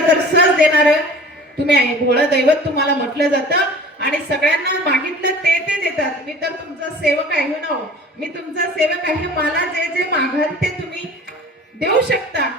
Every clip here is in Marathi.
तर सहज देणार तुम्ही आहे भोळं दैवत तुम्हाला म्हटलं जातं. आणि सगळ्यांना मागितलं ते ते देतात. मी तर तुमचा सेवक आहे हो ना हो. मी तुमचा सेवक आहे. मला जे जे मागाल ते तुम्ही देऊ शकता.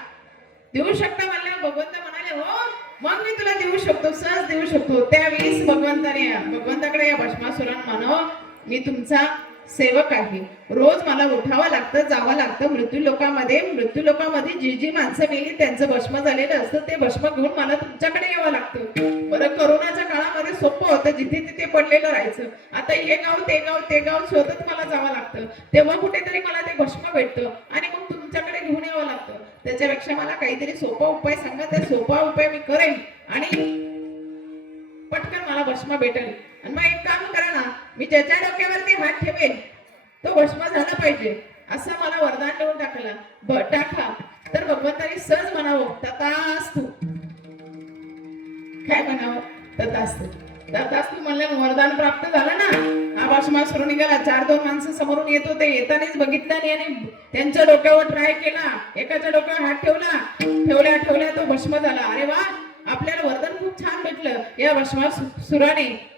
देऊ शकता म्हणल्यावर भगवंत म्हणाले हो मग मी तुला देऊ शकतो. सहज देऊ शकतो. त्यावेळीस भगवंताने भगवंताकडे या भस्मासुरान मानव मी तुमचा सेवक आहे. रोज मला उठावं लागतं जावं लागतं. मृत्यू लोकामध्ये मृत्यू लोकामध्ये जी जी माणसं मेली त्यांचं भस्म झालेलं असतं. ते भस्म घेऊन मला तुमच्याकडे यावं लागतं. बरं करोनाच्या काळामध्ये सोपं होतं. जिथे तिथे पडलेलं राहायचं. आता हे गाव ते गाव ते गाव शोधत मला जावं लागतं. तेव्हा कुठेतरी मला ते भस्म भेटतं. आणि मग तुमच्याकडे घेऊन यावं लागतं. त्याच्यापेक्षा मला काहीतरी सोपा उपाय सांगा. त्या सोपा उपाय मी करेन. आणि पटकन मला भस्म भेटेल. आणि मग एक काम करा ना मी ज्याच्या डोक्यावरती हात ठेवेन. तो भस्म झाला पाहिजे. असं मला वरदान देऊन टाकलं. ब टाका. तर भगवंतानी सहज म्हणावं तथास्तु. काय म्हणावं? तथास्तु. तथास्तु म्हणलं वरदान प्राप्त झालं ना? हा भस्मासुर निघाला. चार दोन माणसं समोरून येत होते. येतानीच बघितलं नाही आणि त्यांच्या डोक्यावर ट्राय केला. एकाच्या डोक्यावर हात ठेवला. ठेवल्या ठेवल्या तो भस्म झाला. अरे वा! आपल्याला वरदान खूप छान भेटलं. या भस्मासुराने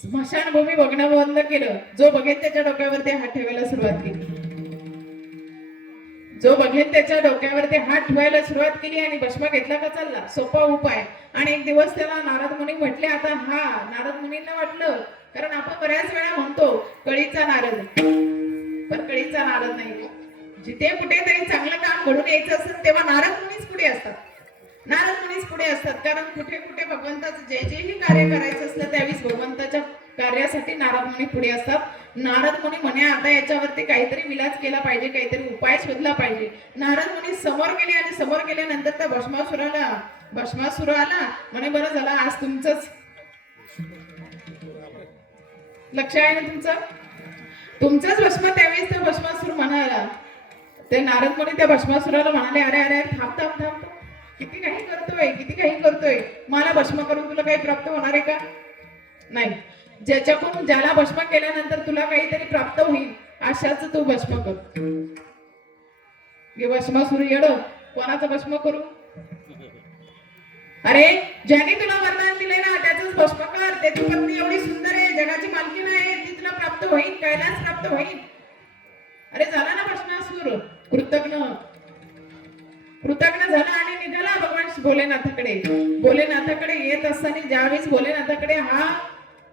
स्मशानभूमी बघणं बंद केलं. जो बघेल त्याच्या डोक्यावरती हात ठेवायला सुरुवात केली. जो बघेल त्याच्या डोक्यावरती हात ठेवायला सुरुवात केली आणि भस्म घेतला का चालला? सोपा उपाय. आणि एक दिवस त्याला नारद मुनी म्हटले आता हा नारद मुनींना वाटलं. कारण आपण बऱ्याच वेळा म्हणतो कळीचा नारद. पण कळीचा नारद नाही. जिथे कुठेतरी चांगलं काम घडून यायचं असेल तेव्हा नारद मुनीच पुढे असतात. नारद असतात कारण कुठे कुठे? भगवंताचं जे जेही कार्य करायचं असलं त्यावेळेस भगवंताच्या कार्यासाठी नारद मुनी पुढे असतात. नारद मुनी म्हणे आता याच्यावरती काहीतरी विलाज केला पाहिजे काहीतरी उपाय शोधला पाहिजे. नारद मुनी समोर गेले आणि समोर गेल्यानंतर त्या भस्मासुराला भस्मासुर आला म्हणे बरं झालं आज तुमचंच लक्ष आहे ना तुमचं? तुमचंच भस्म त्यावेळेस त्या भस्मासुर म्हणाला. ते नारद मुनी त्या भस्मासुराला म्हणाले अरे अरे थांब थांब थांब. किती काही करतोय किती काही करतोय. मला भस्म करून तुला काही प्राप्त होणार आहे का? नाही. ज्याच्याकडून ज्याला भस्म केल्यानंतर तुला काहीतरी प्राप्त होईल अशाच तू भस्म कर. हे सुरू येड. कोणाचं भस्म करू? अरे ज्याने तुला वरदान दिले ना त्याच भस्म कर. त्याची पत्नी एवढी सुंदर आहे जगाची मालकी नाही ती तुला प्राप्त होईल कैलास प्राप्त होईल. अरे झाला ना भस्मासूर कृतज्ञ. कृतज्ञ झाला आणि निघाला भोलेनाथाकडे. भोलेनाथाकडे येत असताना ज्यावेळेस भोलेनाथाकडे हा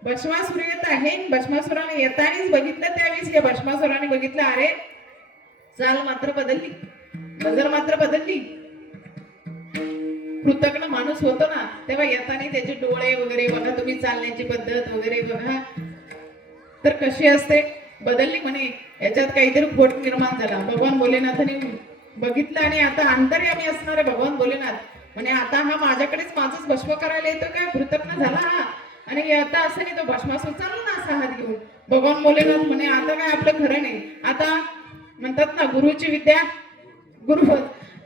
भस्मासुर येत आहे भस्मासुराने येतानीच बघितलं त्यावेळेस या भस्मासुराने बघितलं अरे चाल मात्र बदलली. नजर मात्र बदलली. कृतज्ञ माणूस होतो ना तेव्हा येताना त्याचे डोळे वगैरे बघा तुम्ही चालण्याची पद्धत वगैरे बघा. तर कशी असते? बदलली म्हणे. याच्यात काहीतरी खोट निर्माण झाला. भगवान भोलेनाथाने बघितलं आणि आता अंतर्यामी असणारे भगवान भोलेनाथ. म्हणे आता हा माझ्याकडेच माझंच भस्म करायला येतो काय? कृतज्ञ झाला हा. आणि आता असं नाही तो भस्मासूर चालू ना असा हात घेऊन. भगवान बोलेनाथ म्हणे आता काय आपलं खरं नाही. आता म्हणतात ना गुरुची विद्या गुरु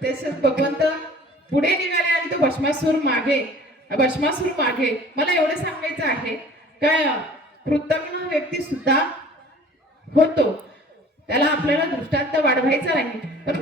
तसेच भगवंत पुढे निघाले आणि तो भस्मासूर मागे भस्मासूर मागे. मला एवढं सांगायचं आहे काय कृतज्ञ व्यक्ती सुद्धा होतो. त्याला आपल्याला दृष्टांत वाढवायचा नाही पण